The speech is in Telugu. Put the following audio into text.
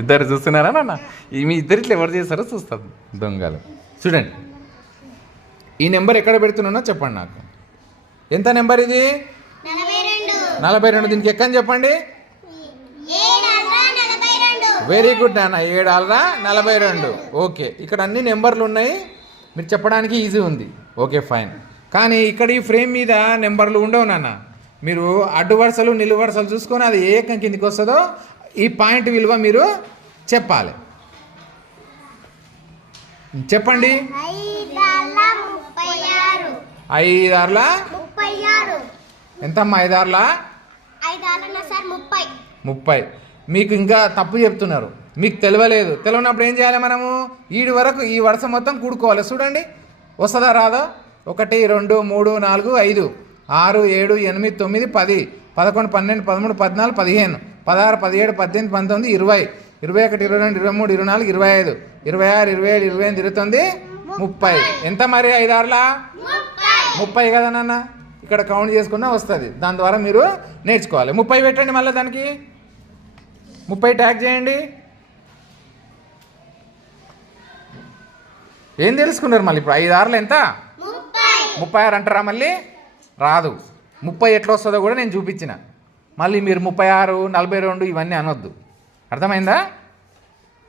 ఇద్దరు చూస్తున్నారా నాన్న? ఈ మీ ఇద్దరిట్లో ఎవరు చేస్తారో చూస్తాం దొంగలు. చూడండి. ఈ నెంబర్ ఎక్కడ పెడుతున్నానో చెప్పండి నాకు. ఎంత నెంబర్ ఇది? నలభై రెండు. దీనికి ఎక్కని చెప్పండి? వెరీ గుడ్ నాన్న ఏడాలరా నలభై రెండు. ఓకే ఇక్కడ అన్ని నెంబర్లు ఉన్నాయి. మీరు చెప్పడానికి ఈజీ ఉంది. ఓకే ఫైన్ కానీ ఇక్కడ ఈ ఫ్రేమ్ మీద నెంబర్లు ఉండవు నాన్న. మీరు అడ్డు వరుసలు నిలువు వరుసలు చూసుకొని అది ఏ ఏకం కిందికి వస్తుందో ఈ పాయింట్ విలువ మీరు చెప్పాలి. చెప్పండి. ఐదార్ల ఎంతమ్మా ఐదార్ల? ముప్పై. మీకు ఇంకా తప్పు చెప్తున్నారు. మీకు తెలియలేదు తెలియనప్పుడు ఏం చేయాలి మనము? ఈడి వరకు ఈ వరుస మొత్తం కూడుకోవాలి. చూడండి. వస్తుందా రాదా? ఒకటి రెండు మూడు నాలుగు ఐదు. ఆరు ఏడు ఎనిమిది తొమ్మిది పది. పదకొండు పన్నెండు పదమూడు పద్నాలుగు పదిహేను. పదహారు పదిహేడు పద్దెనిమిది పంతొమ్మిది ఇరవై. ఇరవై ఒకటి ఇరవై రెండు ఇరవై మూడు ఇరవై నాలుగు ఇరవై ఐదు. ఇరవై ఆరు ఇరవై ఏడు ఇరవై ఎనిమిది ఇరవై తొమ్మిది ముప్పై. ఎంత మరి ఐదారులా? ముప్పై. ముప్పై కదా నాన్న? ఇక్కడ కౌంట్ చేసుకున్నా వస్తుంది. దాని ద్వారా మీరు నేర్చుకోవాలి. ముప్పై పెట్టండి మళ్ళీ దానికి. ముప్పై ట్యాగ్ చేయండి. ఏం తెలుసుకున్నారు మళ్ళీ ఇప్పుడు? ఐదు ఆరులు ఎంత ముప్పై ఆరు అంటారా మళ్ళీ? రాదు. ముప్పై ఎట్లా వస్తుందో కూడా నేను చూపించిన. మళ్ళీ మీరు ముప్పై ఆరు నలభై రెండు ఇవన్నీ అనొద్దు. అర్థమైందా?